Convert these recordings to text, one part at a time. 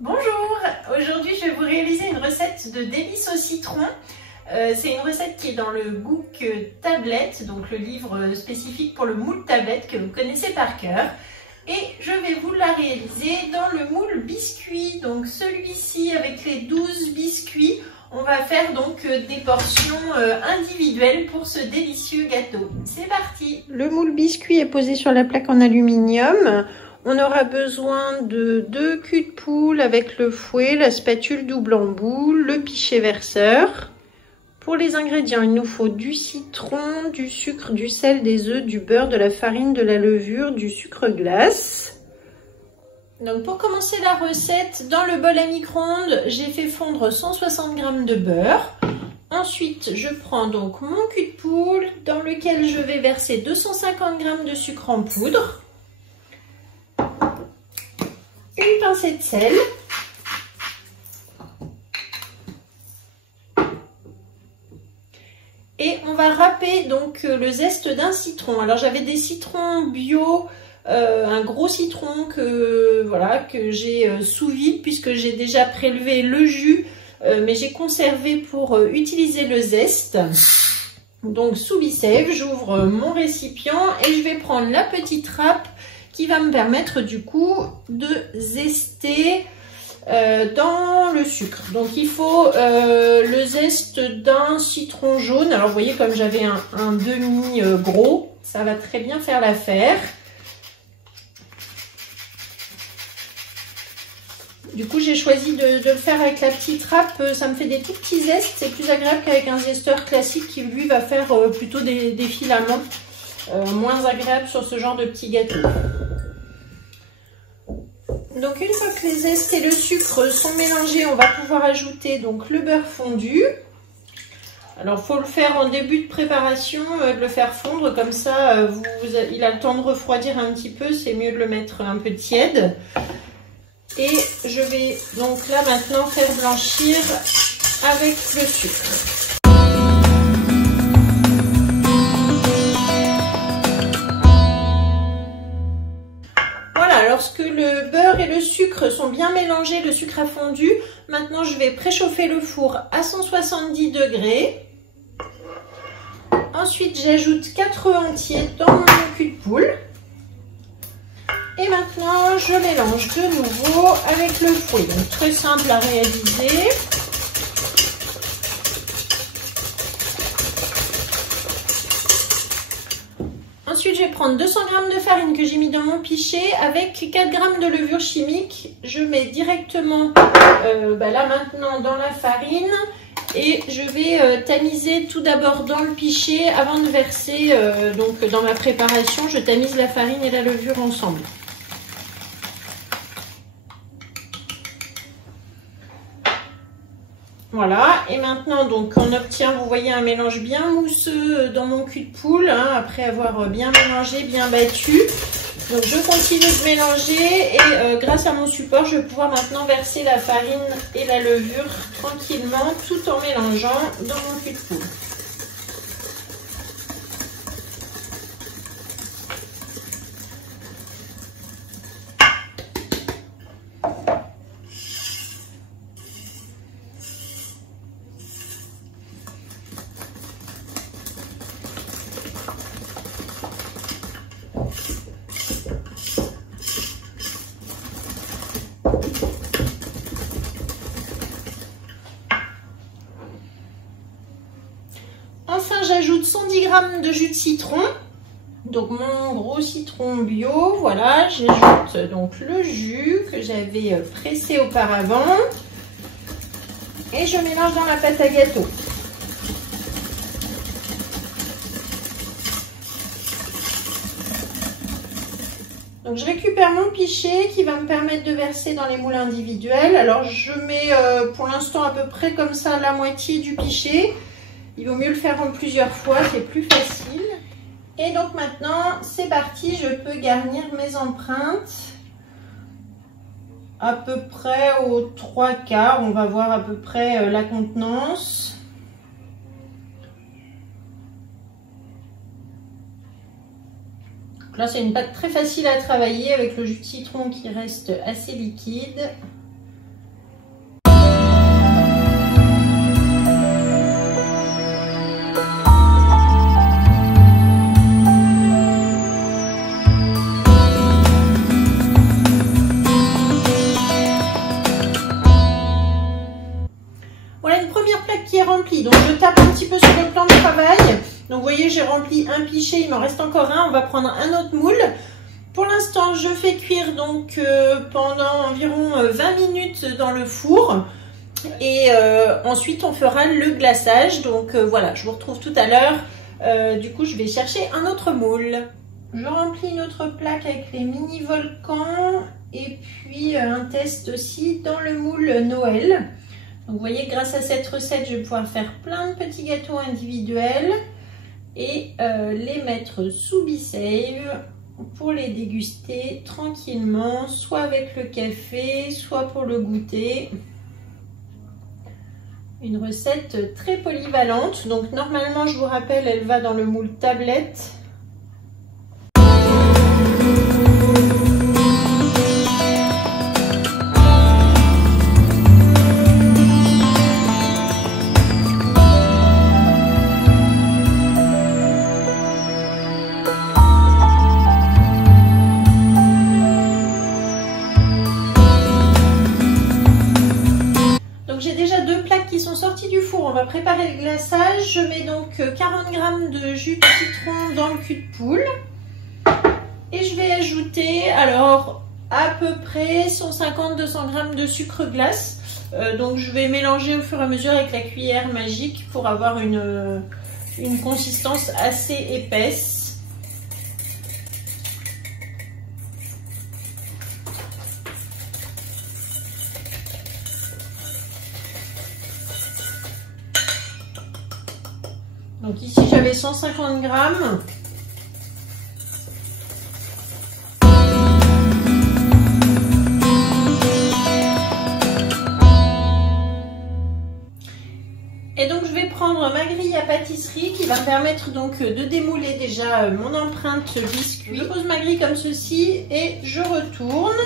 Bonjour, aujourd'hui je vais vous réaliser une recette de délices au citron. C'est une recette qui est dans le Goût Tablette, donc le livre spécifique pour le moule tablette que vous connaissez par cœur. Et je vais vous la réaliser dans le moule biscuit, donc celui-ci avec les 12 biscuits. On va faire donc des portions individuelles pour ce délicieux gâteau. C'est parti! Le moule biscuit est posé sur la plaque en aluminium. On aura besoin de 2 culs de poule avec le fouet, la spatule double embout, le pichet verseur. Pour les ingrédients, il nous faut du citron, du sucre, du sel, des œufs, du beurre, de la farine, de la levure, du sucre glace. Donc pour commencer la recette, dans le bol à micro-ondes, j'ai fait fondre 160 g de beurre. Ensuite, je prends donc mon cul de poule dans lequel je vais verser 250 g de sucre en poudre. Une pincée de sel, et on va râper donc le zeste d'un citron. Alors j'avais des citrons bio, un gros citron que j'ai sous vide puisque j'ai déjà prélevé le jus, mais j'ai conservé pour utiliser le zeste. Donc sous bicève, j'ouvre mon récipient et je vais prendre la petite râpe qui va me permettre du coup de zester dans le sucre. Donc il faut le zeste d'un citron jaune. Alors vous voyez, comme j'avais un demi gros, ça va très bien faire l'affaire. Du coup j'ai choisi de le faire avec la petite râpe, ça me fait des tout petits zestes, c'est plus agréable qu'avec un zesteur classique qui lui va faire plutôt des filaments. Moins agréable sur ce genre de petits gâteaux. Donc une fois que les zestes et le sucre sont mélangés, on va pouvoir ajouter donc le beurre fondu. Alors il faut le faire en début de préparation, de le faire fondre, comme ça il a le temps de refroidir un petit peu, c'est mieux de le mettre un peu tiède. Et je vais donc là maintenant faire blanchir avec le sucre. Lorsque le beurre et le sucre sont bien mélangés, le sucre a fondu, maintenant je vais préchauffer le four à 170 degrés. Ensuite j'ajoute 4 œufs entiers dans mon cul de poule. Et maintenant je mélange de nouveau avec le fouet. Donc très simple à réaliser. Ensuite, je vais prendre 200 g de farine que j'ai mis dans mon pichet avec 4 g de levure chimique. Je mets directement là maintenant dans la farine et je vais tamiser tout d'abord dans le pichet avant de verser. Donc dans ma préparation, je tamise la farine et la levure ensemble. Voilà, et maintenant donc on obtient, vous voyez, un mélange bien mousseux dans mon cul de poule, hein, après avoir bien mélangé, bien battu. Donc je continue de mélanger et grâce à mon support, je vais pouvoir maintenant verser la farine et la levure tranquillement tout en mélangeant dans mon cul de poule. Enfin, j'ajoute 110 g de jus de citron, donc mon gros citron bio. Voilà, j'ajoute donc le jus que j'avais pressé auparavant et je mélange dans la pâte à gâteau. Donc je récupère mon pichet qui va me permettre de verser dans les moules individuels. Alors je mets pour l'instant à peu près comme ça la moitié du pichet. Il vaut mieux le faire en plusieurs fois, c'est plus facile. Et donc maintenant, c'est parti, je peux garnir mes empreintes à peu près aux 3/4. On va voir à peu près la contenance. Là, c'est une pâte très facile à travailler avec le jus de citron qui reste assez liquide. rempli. Donc je tape un petit peu sur le plan de travail. Donc vous voyez, j'ai rempli un pichet, il m'en reste encore un. On va prendre un autre moule. Pour l'instant, je fais cuire donc pendant environ 20 minutes dans le four. Et ensuite, on fera le glaçage. Donc voilà, je vous retrouve tout à l'heure. Du coup, je vais chercher un autre moule. Je remplis une autre plaque avec les mini volcans. Et puis un test aussi dans le moule Noël. Donc vous voyez, grâce à cette recette, je vais pouvoir faire plein de petits gâteaux individuels. Et les mettre sous Be-Save pour les déguster tranquillement, soit avec le café, soit pour le goûter. Une recette très polyvalente. Donc normalement, je vous rappelle, elle va dans le moule tablette. On va préparer le glaçage. Je mets donc 40 g de jus de citron dans le cul de poule. Et je vais ajouter alors à peu près 150-200 g de sucre glace. Donc je vais mélanger au fur et à mesure avec la cuillère magique pour avoir une consistance assez épaisse. Donc ici j'avais 150 g. Et donc je vais prendre ma grille à pâtisserie qui va me permettre donc de démouler déjà mon empreinte biscuit. Je pose ma grille comme ceci et je retourne.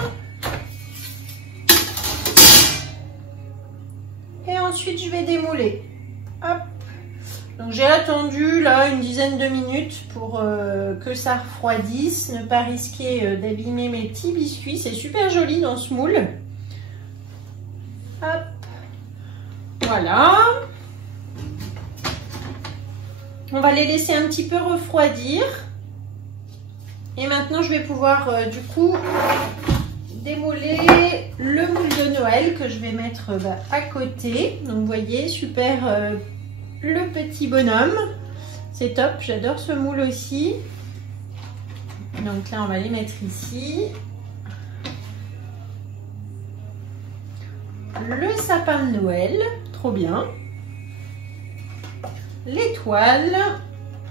Et ensuite je vais démouler. Hop. Donc j'ai attendu là une dizaine de minutes pour que ça refroidisse, ne pas risquer d'abîmer mes petits biscuits. C'est super joli dans ce moule. Hop. Voilà. On va les laisser un petit peu refroidir. Et maintenant je vais pouvoir du coup démouler le moule de Noël que je vais mettre à côté. Donc vous voyez, super le petit bonhomme, c'est top, j'adore ce moule aussi. Donc là on va les mettre ici. Le sapin de Noël, trop bien. L'étoile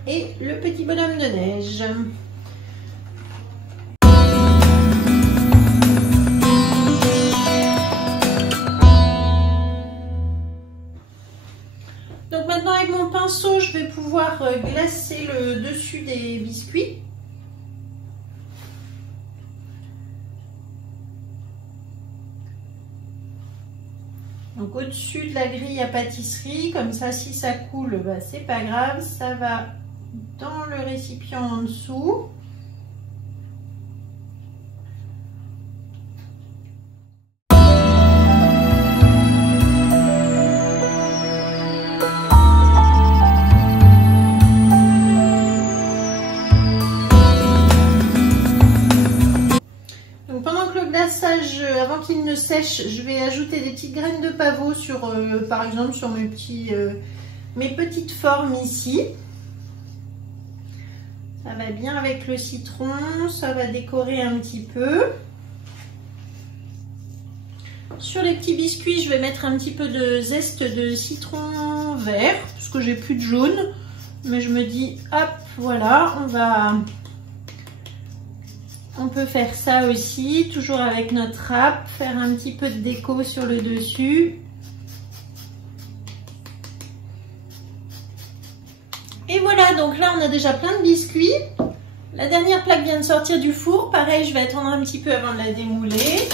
et le petit bonhomme de neige. Donc maintenant avec mon pinceau, je vais pouvoir glacer le dessus des biscuits. Donc au-dessus de la grille à pâtisserie, comme ça si ça coule, c'est pas grave, ça va dans le récipient en dessous. Avant qu'il ne sèche, je vais ajouter des petites graines de pavot sur, par exemple, sur mes petites formes ici. Ça va bien avec le citron, ça va décorer un petit peu. Sur les petits biscuits, je vais mettre un petit peu de zeste de citron vert, parce que j'ai plus de jaune. Mais je me dis, hop, voilà, on peut faire ça aussi, toujours avec notre râpe, faire un petit peu de déco sur le dessus. Et voilà, donc là on a déjà plein de biscuits. La dernière plaque vient de sortir du four. Pareil, je vais attendre un petit peu avant de la démouler.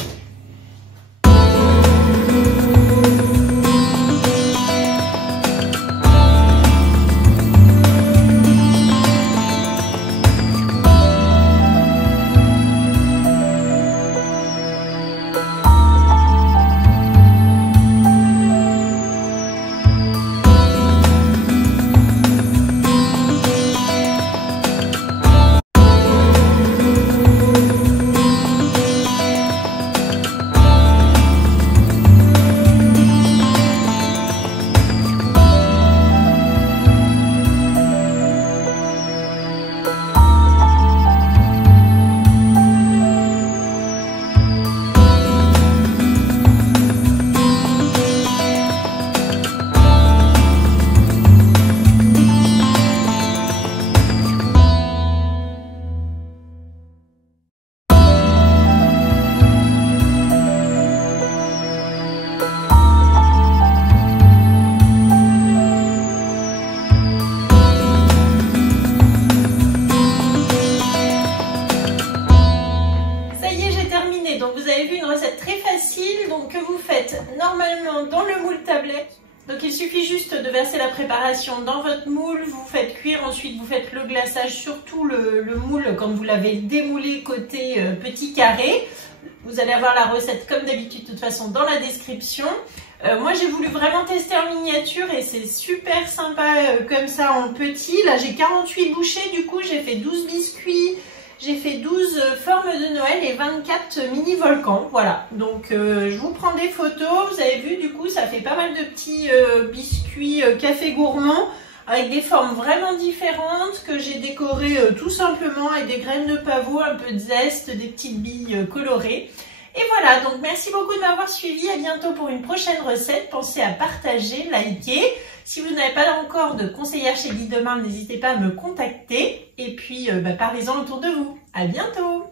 facile, donc que vous faites normalement dans le moule tablette. Donc il suffit juste de verser la préparation dans votre moule, vous faites cuire, ensuite vous faites le glaçage sur tout le moule quand vous l'avez démoulé côté petit carré. Vous allez avoir la recette comme d'habitude de toute façon dans la description. Moi j'ai voulu vraiment tester en miniature et c'est super sympa comme ça en petit. Là j'ai 48 bouchées, du coup j'ai fait 12 biscuits. J'ai fait 12 formes de Noël et 24 mini volcans, voilà. Donc je vous prends des photos, vous avez vu du coup ça fait pas mal de petits biscuits café gourmand avec des formes vraiment différentes que j'ai décorées tout simplement avec des graines de pavot, un peu de zeste, des petites billes colorées. Et voilà, donc merci beaucoup de m'avoir suivi, à bientôt pour une prochaine recette. Pensez à partager, liker. Si vous n'avez pas encore de conseillère chez Guide de Marne, n'hésitez pas à me contacter. Et puis, parlez-en autour de vous. À bientôt!